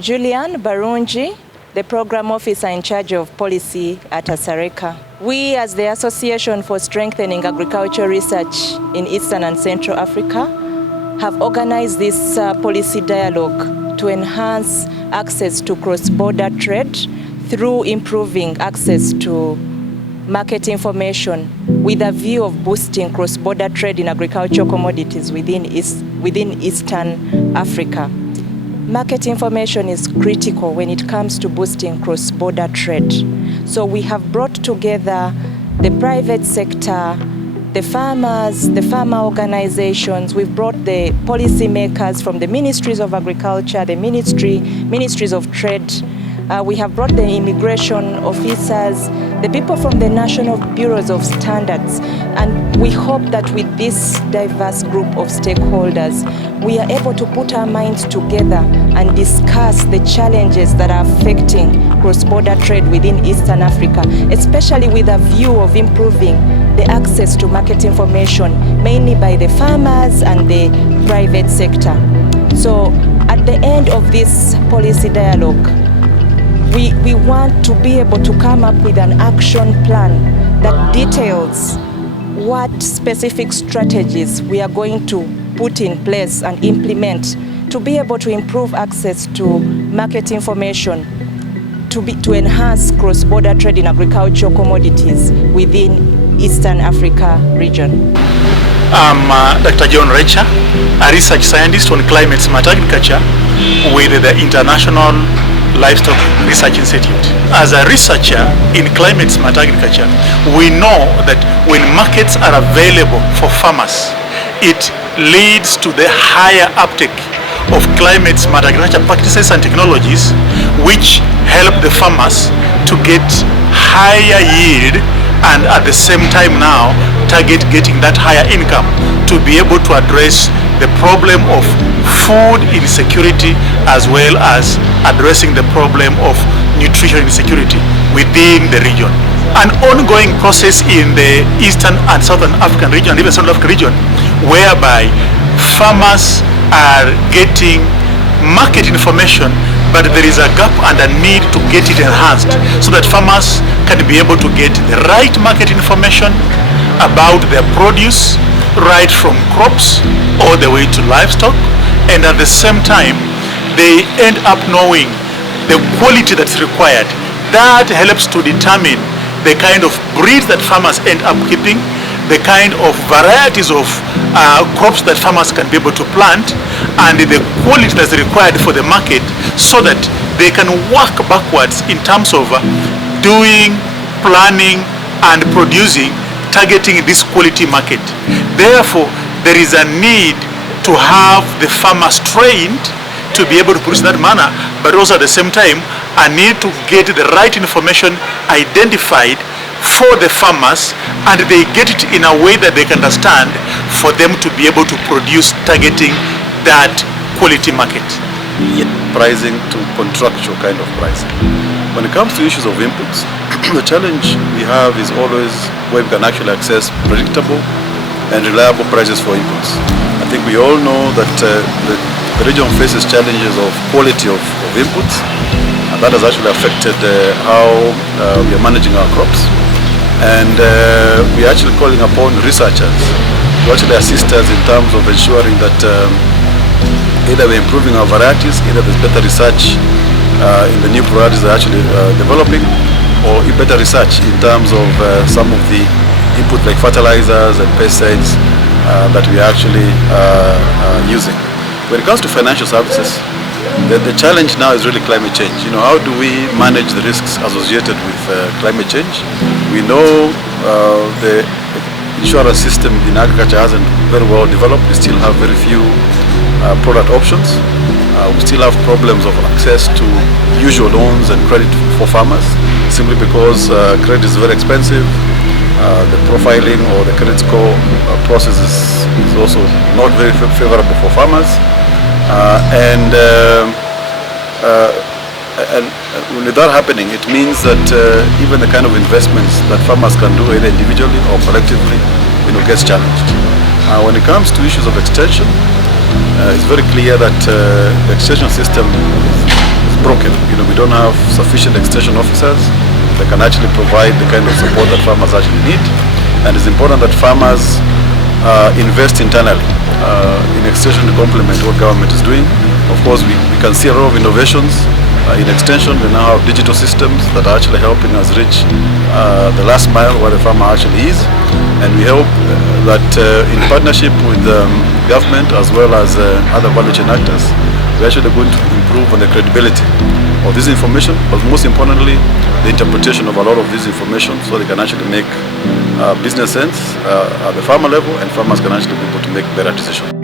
Julian Barungi, the Program Officer in charge of policy at ASARECA. We, as the Association for Strengthening Agricultural Research in Eastern and Central Africa, have organized this policy dialogue to enhance access to cross-border trade through improving access to market information with a view of boosting cross-border trade in agricultural commodities within Eastern Africa. Market information is critical when it comes to boosting cross-border trade. So we have brought together the private sector, the farmers, the farmer organizations. We've brought the policy makers from the Ministries of Agriculture, the Ministries of Trade. We have brought the immigration officers, the people from the National Bureaus of Standards, and we hope that with this diverse group of stakeholders, we are able to put our minds together and discuss the challenges that are affecting cross-border trade within Eastern Africa, especially with a view of improving the access to market information, mainly by the farmers and the private sector. So at the end of this policy dialogue, we want to be able to come up with an action plan that details what specific strategies we are going to put in place and implement to be able to improve access to market information, to enhance cross-border trade in agricultural commodities within Eastern Africa region. I'm Dr. John Recha, a research scientist on climate smart agriculture with the International Livestock Research Institute. As a researcher in climate smart agriculture, we know that when markets are available for farmers, it leads to the higher uptake of climate smart agriculture practices and technologies which help the farmers to get higher yield and at the same time now target getting that higher income to be able to address the problem of food insecurity as well as addressing the problem of nutrition insecurity within the region. An ongoing process in the Eastern and Southern African region, and even Central African region, whereby farmers are getting market information, but there is a gap and a need to get it enhanced so that farmers can be able to get the right market information about their produce, right from crops all the way to livestock, and at the same time they end up knowing the quality that's required. That helps to determine the kind of breeds that farmers end up keeping, the kind of varieties of crops that farmers can be able to plant, and the quality that's required for the market so that they can work backwards in terms of doing, planning, and producing, targeting this quality market. Therefore, there is a need to have the farmers trained to be able to produce in that manner, but also at the same time, a need to get the right information identified for the farmers, and they get it in a way that they can understand for them to be able to produce targeting that quality market. Pricing to contractual kind of pricing. When it comes to issues of inputs, the challenge we have is always where we can actually access predictable and reliable prices for inputs. I think we all know that the region faces challenges of quality of inputs, and that has actually affected how we are managing our crops. And we are actually calling upon researchers to actually assist us in terms of ensuring that either we're improving our varieties, either there's better research in the new varieties that are actually developing, or better research in terms of some of the input like fertilizers and pesticides that we are actually using. When it comes to financial services, the challenge now is really climate change. You know, how do we manage the risks associated with climate change? We know the insurance system in agriculture hasn't very well developed. We still have very few product options. We still have problems of access to usual loans and credit for farmers, simply because credit is very expensive. The profiling or the credit score process is also not very favorable for farmers. And with that happening, it means that even the kind of investments that farmers can do either individually or collectively, gets challenged. When it comes to issues of extension, it's very clear that the extension system is don't have sufficient extension officers that can actually provide the kind of support that farmers actually need. And it's important that farmers invest internally in extension to complement what government is doing. Of course, we can see a lot of innovations in extension. We now have digital systems that are actually helping us reach the last mile where the farmer actually is. And we hope that in partnership with government as well as other value chain actors, we're actually going to improve on the credibility of this information, but most importantly, the interpretation of a lot of this information so they can actually make business sense at the farmer level, and farmers can actually be able to make better decisions.